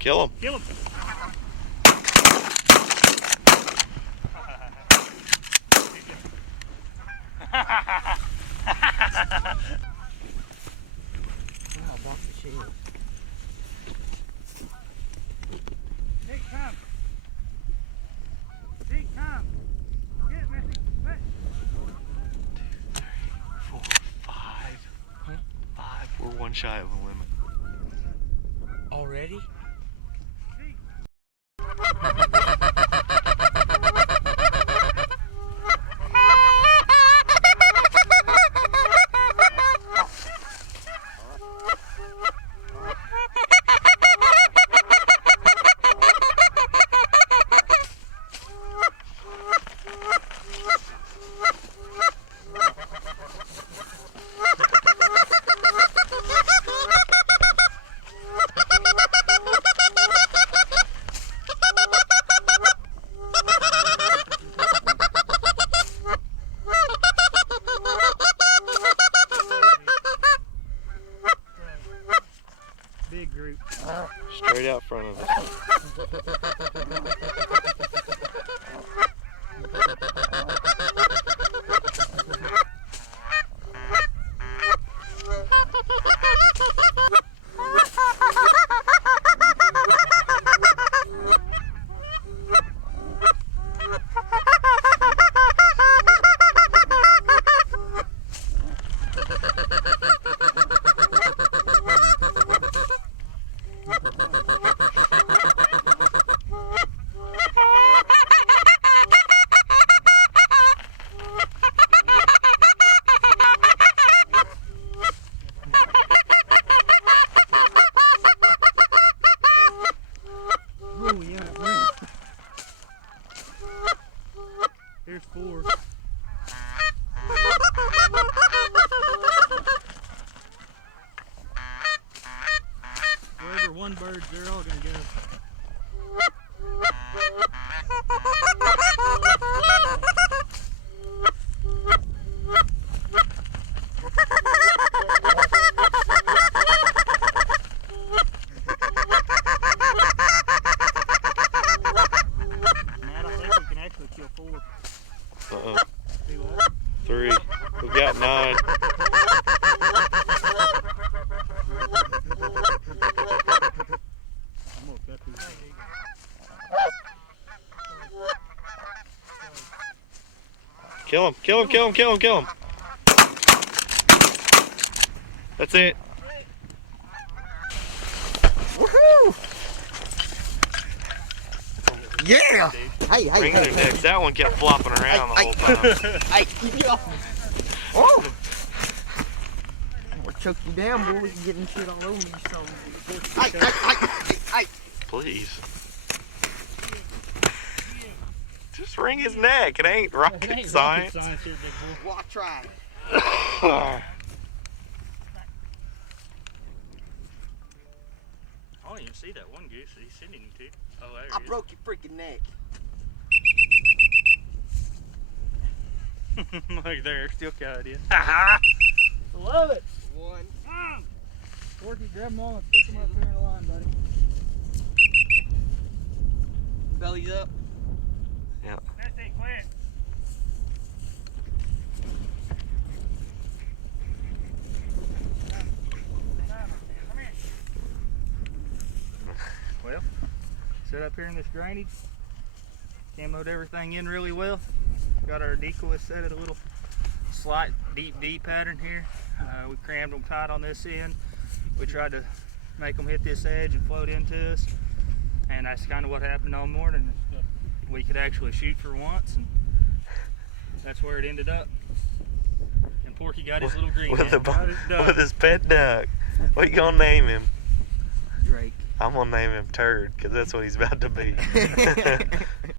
Kill him. Kill him. Big come. Big come. Get it, Missy. Push. 2, 3, 4, 5. 5. We're one shy of a limit. Already? Big group. Straight out front of us. Oh yeah, there's 4. Wherever one bird, they're all gonna go. Matt, I think we can actually kill 4. Uh-oh. See what? 3. We got 9. I'm gonna cut these. Kill him. Kill him. Kill him. Kill him. Kill him. That's it. Woohoo! Yeah! Hey, hey, Ring hey, their hey. necks. That one kept flopping around the whole time. Hey, keep me off me. Oh! I'm gonna choke you down, boy. You're getting shit all over you, son. Hey. Please. Just ring his neck. It ain't rocket It ain't science. rocket science here, big boy. Well, I tried. I don't even see that one goose that he's sending you to. Oh, there I he is. broke your freaking neck. Look there, still got it. Love it. One. Porky, grab them all and stick them up here in a line, buddy. Belly's up. Yeah. That's it, quick. Come here. Well, set up here in this drainage. Camoed everything in really well. Got our decoy set at a little slight deep D pattern here. We crammed them tight on this end. We tried to make them hit this edge and float into us, and that's kind of what happened all morning. We could actually shoot for once, and that's where it ended up. And Porky got his little green with, duck. with his pet duck. What you gonna name him? Drake. I'm gonna name him Turd, because that's what he's about to be.